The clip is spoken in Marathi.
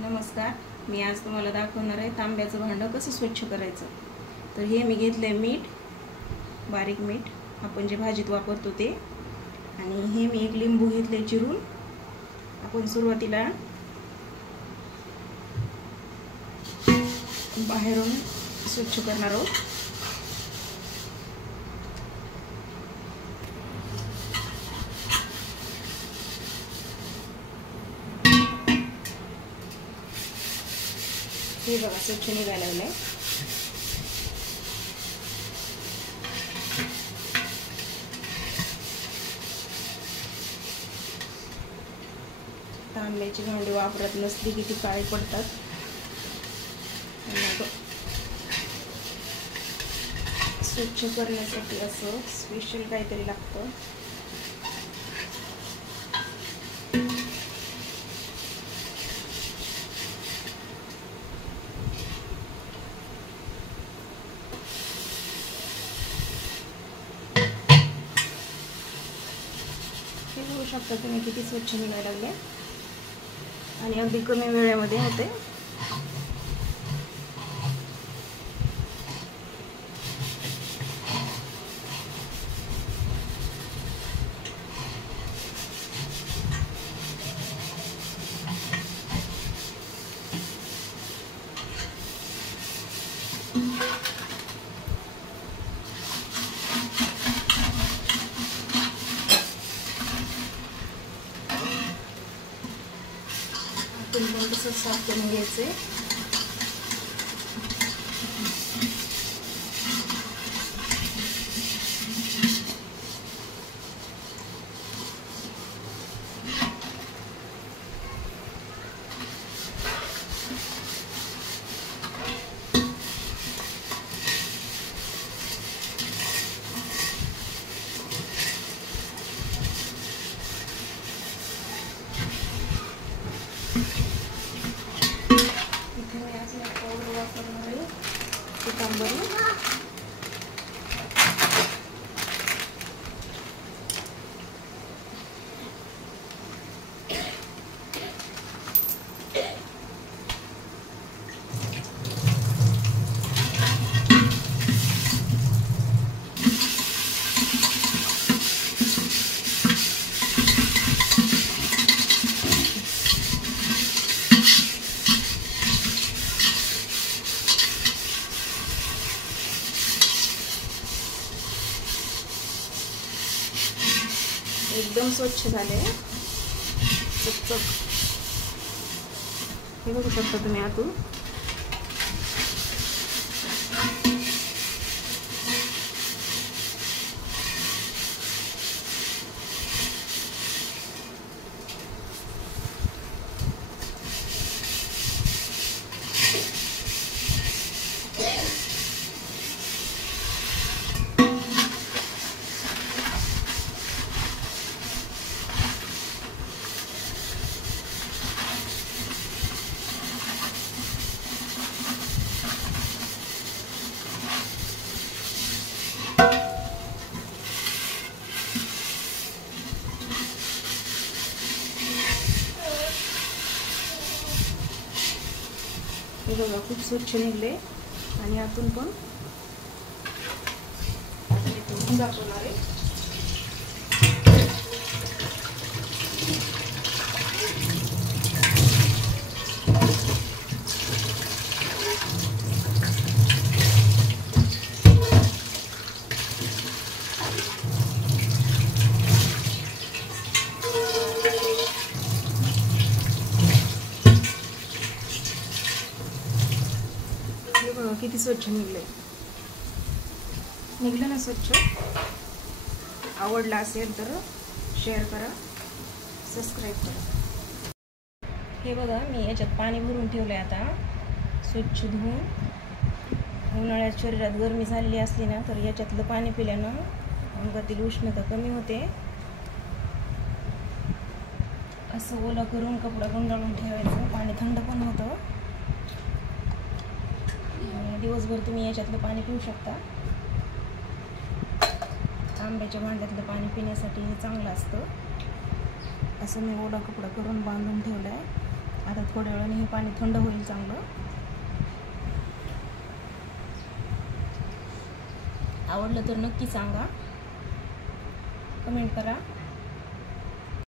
नमस्कार, मी आज तुम्हाला दाखवणार आहे तांब्याचं भांडं कसं स्वच्छ करायचं। तर हे मी घेतलंय मीठ, बारीक मीठ आपण जे भाजीत वापरतो ते, आणि हे मी एक लिंबू घेतले चिरून। आपण सुरुवातीला बाहेरून स्वच्छ करणार आहोत। हे बघा स्वच्छ निघायला लागलंय। तांब्याची भांडी वापरत नसली की ती काळी पडतात। स्वच्छ करण्यासाठी असं स्पेशल काहीतरी लागतं। हे बघू शकता तुम्ही किती स्वच्छ निघायला लागले आणि अगदी कमी वेळेमध्ये होते। आपण कसं साफ करून घ्यायचे। एकदम स्वच्छ झाले, चकचक। हे बघू शकता तुम्ही आतून। हे बघा खूप स्वच्छ निघले आणि आतून पण दाखवणार आहे। किती स्वच्छ निघले ना स्वच्छ। आवडला असेल तर शेअर करा, सबस्क्राईब करा। हे बघा मी याच्यात पाणी भरून ठेवले आता स्वच्छ धुवून। उन्हाळ्यात शरीरात गरमी झालेली असली ना तर याच्यातलं पाणी पिल्यानं अंगातील उष्णता कमी होते। असं ओलं करून कपडा गुंडाळून ठेवायचं, पाणी थंड पण होतं। दिवसभर तुम्ही याच्यातलं पाणी पिऊ शकता। तांब्याच्या भांड्यातलं पाणी पिण्यासाठी हे चांगलं असतं। असं मी ओला कपडा करून बांधून ठेवलं आहे आता थोड्या वेळाने हे पाणी थंड होईल चांगलं. आवडलं तर नक्की सांगा, कमेंट करा.